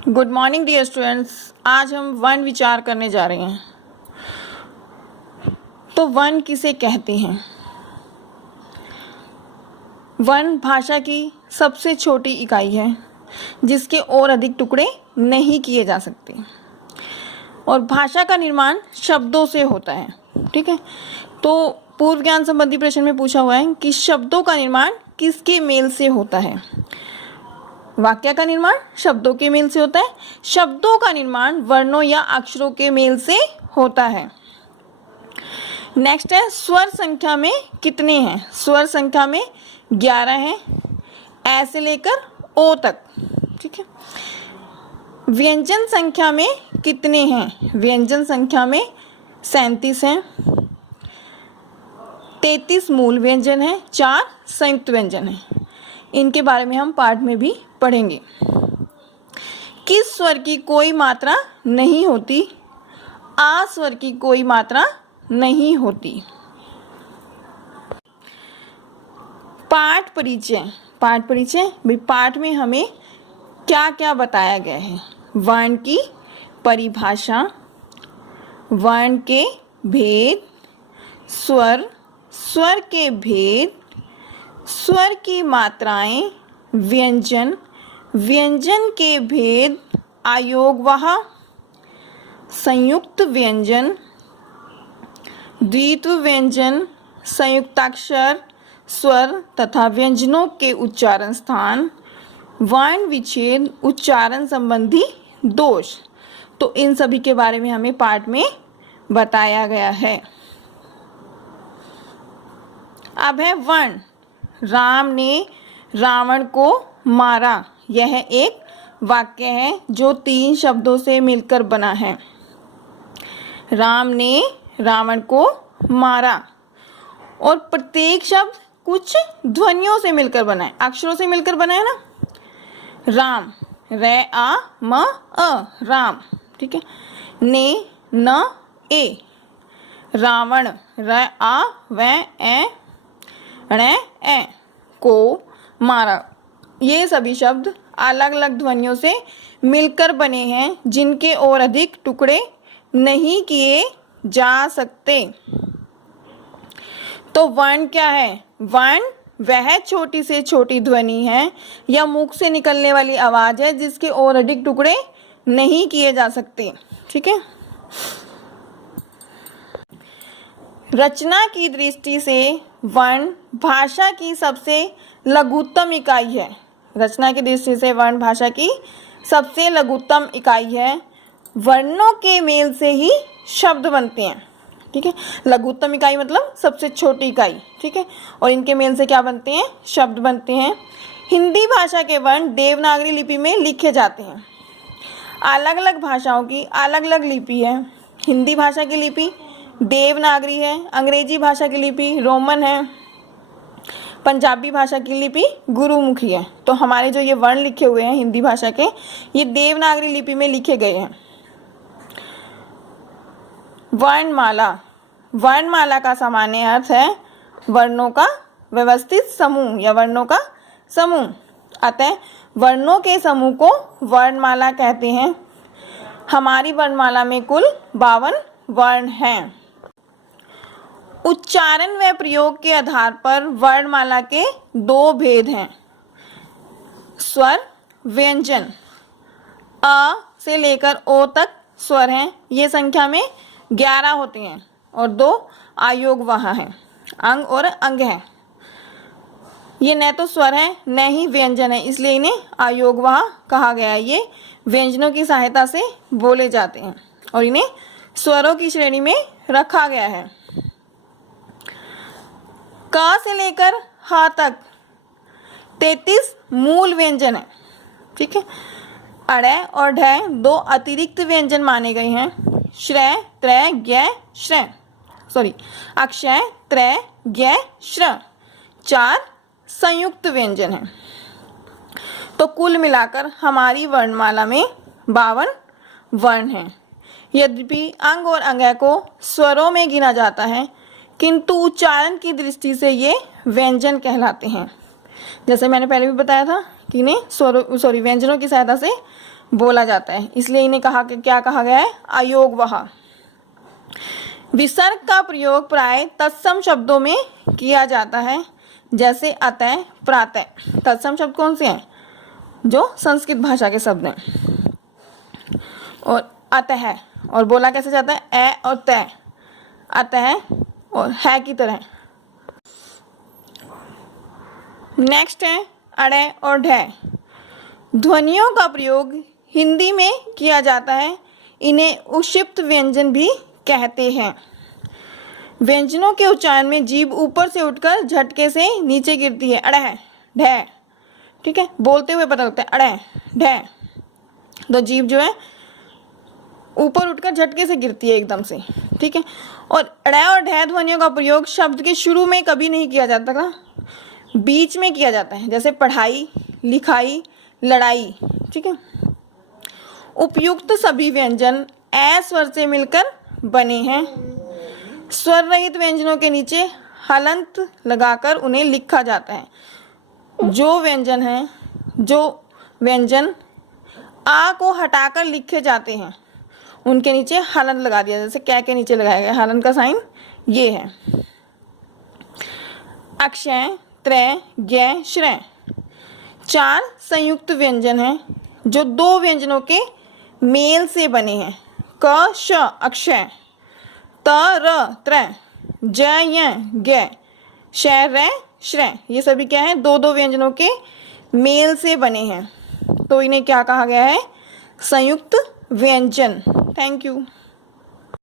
Good morning dear students. आज हम वर्ण विचार करने जा रहे हैं। तो वर्ण किसे कहते हैं? वर्ण भाषा की सबसे छोटी इकाई है जिसके और अधिक टुकड़े नहीं किए जा सकते और भाषा का निर्माण शब्दों से होता है। ठीक है, तो पूर्व ज्ञान संबंधी प्रश्न में पूछा हुआ है कि शब्दों का निर्माण किसके मेल से होता है? वाक्य का निर्माण शब्दों के मेल से होता है। शब्दों का निर्माण वर्णों या अक्षरों के मेल से होता है। नेक्स्ट है, स्वर संख्या में कितने हैं? स्वर संख्या में 11 हैं, ए से लेकर ओ तक। ठीक है। व्यंजन संख्या में कितने हैं? व्यंजन संख्या में 37 हैं। 33 मूल व्यंजन हैं, 4 संयुक्त व्यंजन हैं। इनके बारे में हम पाठ में भी पढ़ेंगे। किस स्वर की कोई मात्रा नहीं होती? आ स्वर की कोई मात्रा नहीं होती। पाठ परिचय। पाठ परिचय भाई, पाठ में हमें क्या क्या बताया गया है? वर्ण की परिभाषा, वर्ण के भेद, स्वर, स्वर के भेद, स्वर की मात्राएं, व्यंजन, व्यंजन के भेद, आयोगवाह, संयुक्त व्यंजन, द्वित्व व्यंजन, संयुक्ताक्षर, स्वर तथा व्यंजनों के उच्चारण स्थान, वर्ण विच्छेद, उच्चारण संबंधी दोष। तो इन सभी के बारे में हमें पाठ में बताया गया है। अब है वर्ण। राम ने रावण को मारा। यह एक वाक्य है जो 3 शब्दों से मिलकर बना है। राम ने रावण को मारा और प्रत्येक शब्द कुछ ध्वनियों से मिलकर बना है, अक्षरों से मिलकर बना है ना। राम, रे आ म अ, राम। ठीक है। ने न ए, रावण, र आ व ए णे ए, को मारा। ये सभी शब्द अलग अलग ध्वनियों से मिलकर बने हैं जिनके और अधिक टुकड़े नहीं किए जा सकते। तो वर्ण क्या है? वर्ण वह छोटी से छोटी ध्वनि है या मुख से निकलने वाली आवाज है जिसके और अधिक टुकड़े नहीं किए जा सकते। ठीक है। रचना की दृष्टि से वर्ण भाषा की सबसे लघुत्तम इकाई है। रचना की दृष्टि से वर्ण भाषा की सबसे लघुत्तम इकाई है। वर्णों के मेल से ही शब्द बनते हैं। ठीक है। लघुत्तम इकाई मतलब सबसे छोटी इकाई। ठीक है। और इनके मेल से क्या बनते हैं? शब्द बनते हैं। हिंदी भाषा के वर्ण देवनागरी लिपि में लिखे जाते हैं। अलग अलग भाषाओं की अलग अलग लिपि है। हिंदी भाषा की लिपि देवनागरी है, अंग्रेजी भाषा की लिपि रोमन है, पंजाबी भाषा की लिपि गुरुमुखी है। तो हमारे जो ये वर्ण लिखे हुए हैं हिंदी भाषा के, ये देवनागरी लिपि में लिखे गए हैं। वर्णमाला। वर्णमाला का सामान्य अर्थ है वर्णों का व्यवस्थित समूह या वर्णों का समूह। अतः वर्णों के समूह को वर्णमाला कहते हैं। हमारी वर्णमाला में कुल 52 वर्ण हैं। उच्चारण व प्रयोग के आधार पर वर्णमाला के 2 भेद हैं। स्वर, व्यंजन। अ से लेकर ओ तक स्वर हैं। ये संख्या में 11 होते हैं और 2 आयोगवाह हैं, अंग और अंग हैं। ये न तो स्वर है न ही व्यंजन है, इसलिए इन्हें आयोगवाह कहा गया है। ये व्यंजनों की सहायता से बोले जाते हैं और इन्हें स्वरों की श्रेणी में रखा गया है। क से लेकर ह तक 33 मूल व्यंजन है। ठीक है। अड़े और ढ 2 अतिरिक्त व्यंजन माने गए हैं। श्रय, त्रय, ज्ञ, श्रय, अक्षय, त्रय, ज्ञ, श्र 4 संयुक्त व्यंजन हैं। तो कुल मिलाकर हमारी वर्णमाला में 52 वर्ण हैं। यद्यपि अंग और अंग को स्वरों में गिना जाता है, किंतु उच्चारण की दृष्टि से ये व्यंजन कहलाते हैं। जैसे मैंने पहले भी बताया था कि इन्हें स्वरों व्यंजनों की सहायता से बोला जाता है, इसलिए इन्हें कहा कि क्या कहा गया है, अयोगवह। विसर्ग का प्रयोग प्राय तत्सम शब्दों में किया जाता है, जैसे अतः, प्रातः। तत्सम शब्द कौन से हैं, जो संस्कृत भाषा के शब्द हैं। और अतः, और बोला कैसे जाता है, ए और तय, अतः और है की तरह। नेक्स्ट है अड़े और ढे। ध्वनियों का प्रयोग हिंदी में किया जाता है, इन्हें उक्षिप्त व्यंजन भी कहते हैं। व्यंजनों के उच्चारण में जीभ ऊपर से उठकर झटके से नीचे गिरती है, अड़ह ढह। ठीक है, बोलते हुए पता लगता है अड़ह ढह, तो जीभ जो है ऊपर उठकर झटके से गिरती है एकदम से। ठीक है, और अड़ह और ढह ध्वनियों का प्रयोग शब्द के शुरू में कभी नहीं किया जाता था, बीच में किया जाता है, जैसे पढ़ाई, लिखाई, लड़ाई। ठीक है, उपयुक्त सभी व्यंजन ए स्वर से मिलकर बने हैं। स्वर रहित व्यंजनों के नीचे हलंत लगाकर उन्हें लिखा जाता है। जो व्यंजन आ को हटाकर लिखे जाते हैं उनके नीचे हलंत लगा दिया, जैसे कै के नीचे लगाया गया हलंत का साइन ये है। अक्षय, त्रय, ज्ञ, श्रय 4 संयुक्त व्यंजन हैं जो 2 व्यंजनों के मेल से बने हैं। क श अक्षय, त र त्रय, ज य ज्ञ, श र श्रय, ये सभी क्या है, 2 व्यंजनों के मेल से बने हैं, तो इन्हें क्या कहा गया है, संयुक्त व्यंजन। Thank you.